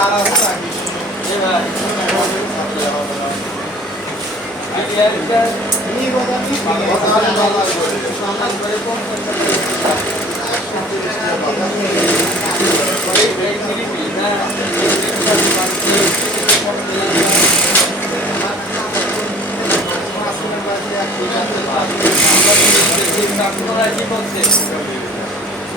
যাচ্ছে কি কত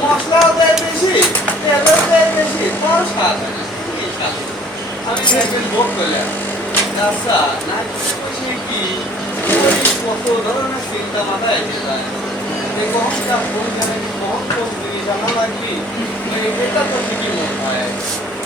মশলাও দেয় বেশি তেলও দেয় বেশি বড় স্বাদ? আমি ভোগ করলাম আচ্ছা না কি कोणत्या कोणत्या कोणकोणती जनावरांची एकच मोठा आहे